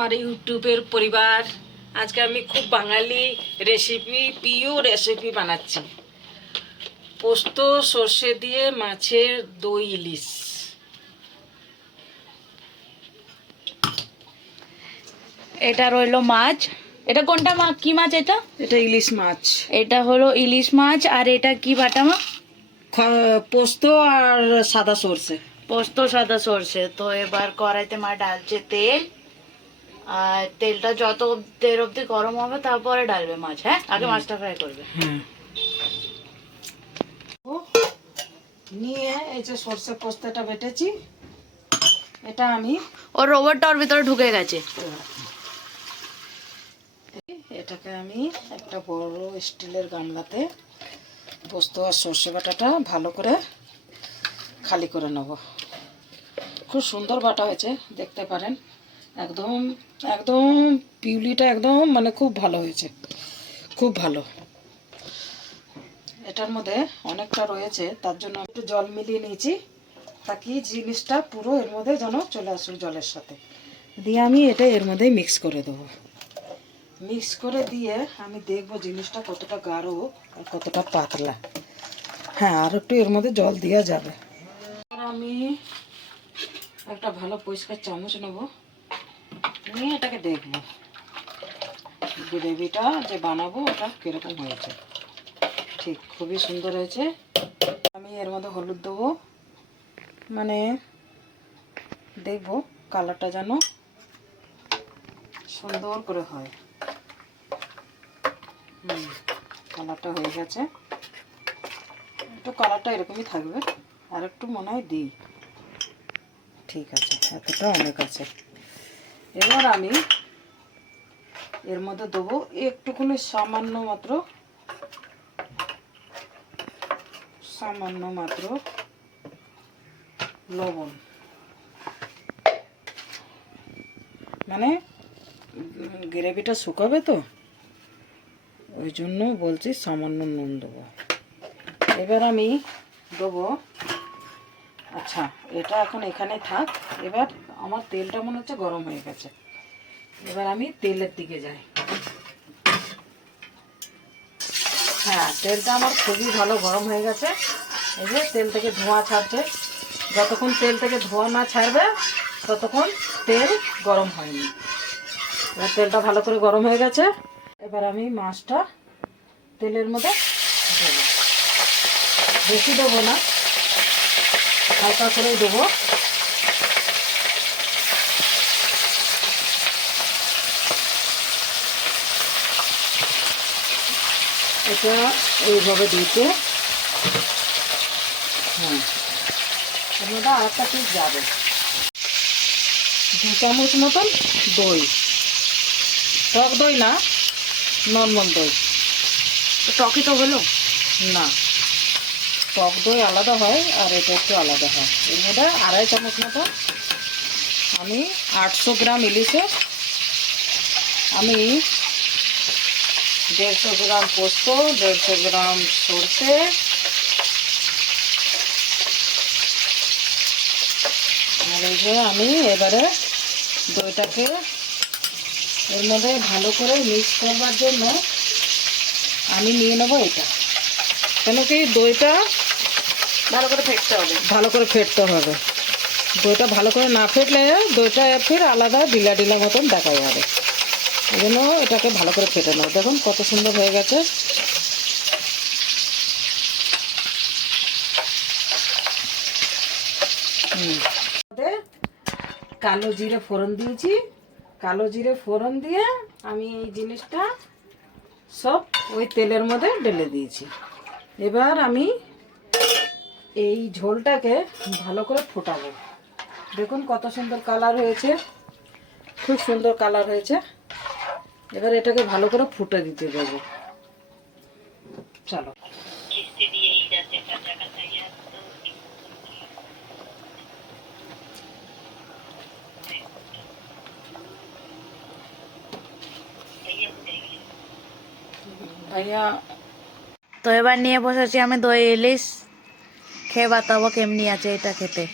আমার ইউটিউবের পরিবার। আজকে আমি খুব বাঙালি রেসিপি, প্রিয় রেসিপি বানাচ্ছি। পোস্ত সর্ষে দিয়ে মাছের দই ইলিশ। এটা রইলো মাছ। এটা কোনটা মাছ? কি মাছ এটা? এটা ইলিশ মাছ। এটা হলো ইলিশ মাছ। আর এটা কি বাটা মাছ? পোস্ত আর সাদা সর্ষে। পোস্ত সাদা সর্ষে। তো এবার কড়াইতে মা ডালছে তেল, আর তেলটা যত দের অবধি গরম হবে তারপরে ডালবে মাছ। হ্যাঁ, আগে মাছটা ফ্রাই করবে। হ্যাঁ, নিয়ে এই যে সর্ষে পোস্তটা বেটেছি, এটা আমি ওর রোবটটা ওর ভিতরে ঢুকে গেছে। এটাকে আমি একটা বড় স্টিলের গামলাতে পোস্ত আর সর্ষে বাটাটা ভালো করে খালি করে নেব। খুব সুন্দর বাটা হয়েছে, দেখতে পারেন। একদম একদম পিউলিটা একদম মানে খুব ভালো হয়েছে, খুব ভালো। এটার মধ্যে অনেকটা রয়েছে, তার জন্য একটু জল মিলিয়ে নিয়েছি, তাকি জিনিসটা পুরো এর মধ্যে যেন চলে আসুক জলের সাথে। দিয়ে আমি এটা এর মধ্যে মিক্স করে দেবো। মিক্স করে দিয়ে আমি দেখবো জিনিসটা কতটা গাঢ় আর কতটা পাতলা। হ্যাঁ, আর একটু এর মধ্যে জল দেওয়া যাবে। আমি একটা ভালো পরিষ্কার চামচ নেব, নিয়ে এটাকে দেখবো গ্রেভিটা যে বানাবো ওটা কীরকম হয়েছে। ঠিক খুবই সুন্দর হয়েছে। আমি এর মধ্যে হলুদ দেবো, মানে দেখবো কালারটা যেন সুন্দর করে হয়। কালারটা হয়ে গেছে, একটু কালারটা এরকমই থাকবে, আর একটু মনে হয় দিই। ঠিক আছে, এতটা অনেক আছে। এবার আমি এর মধ্যে দেবো একটুখানি সামান্য মাত্র লবণ, মানে গ্রেভিটা শুকাবে তো, ওই জন্য বলছি সামান্য নুন দেবো। এবার আমি দেবো, আচ্ছা এটা এখন এখানে থাক। এবার আমার তেলটা মনে হচ্ছে গরম হয়ে গেছে, এবার আমি তেলের দিকে যাই। হ্যাঁ, তেলটা আমার খুবই ভালো গরম হয়ে গেছে। এই যে তেল থেকে ধোঁয়া ছাড়ছে, যতক্ষণ তেল থেকে ধোঁয়া না ছাড়বে ততক্ষণ তেল গরম হয়নি। এবার তেলটা ভালো করে গরম হয়ে গেছে, এবার আমি মাছটা তেলের মধ্যে দেবো। বেশি দেবো না, হালকা করেই দেবো। এটা এইভাবে দিতে, হ্যাঁ, এর মধ্যে আর একটা পিস যাবে। 2 চামচ মতন দই, টক দই না, নর্মাল দই। টকই তো হলো না, টক দই আলাদা হয় আর এটা একটু আলাদা হয়। এর মধ্যে 2.5 চামচ মতো আমি 800 গ্রাম ইলিশে আমি 150 গ্রাম পোস্ত, 150 গ্রাম সর্ষে, আর এই যে আমি এবারে দইটাকে এর মধ্যে ভালো করে মিক্স করবার জন্য আমি নিয়ে নেবো এটা। কেন কি দইটা ভালো করে ফেটতে হবে। ভালো করে ফেটতে হবে। দইটা ভালো করে না ফেটলে দইটা ফির আলাদা ডিলা ডিলা মতন দেখা যাবে। এই জন্য এটাকে ভালো করে ফেটে নেব। দেখুন কত সুন্দর হয়ে গেছে। কালো জিরে ফোড়ন দিয়েছি। কালো জিরে ফোড়ন দিয়ে আমি এই জিনিসটা সব ওই তেলের মধ্যে ঢেলে দিয়েছি। এবার আমি এই ঝোলটাকে ভালো করে ফোটাবো। দেখুন কত সুন্দর কালার হয়েছে, খুব সুন্দর কালার হয়েছে। এবার এটাকে ভালো করে ফুটে দিতে দেবো। চলো, ভাইয়া। তো এবার নিয়ে বসেছি আমি দই ইলিশ, খেয়ে বাতাবো কেমনি আছে এটা খেতে।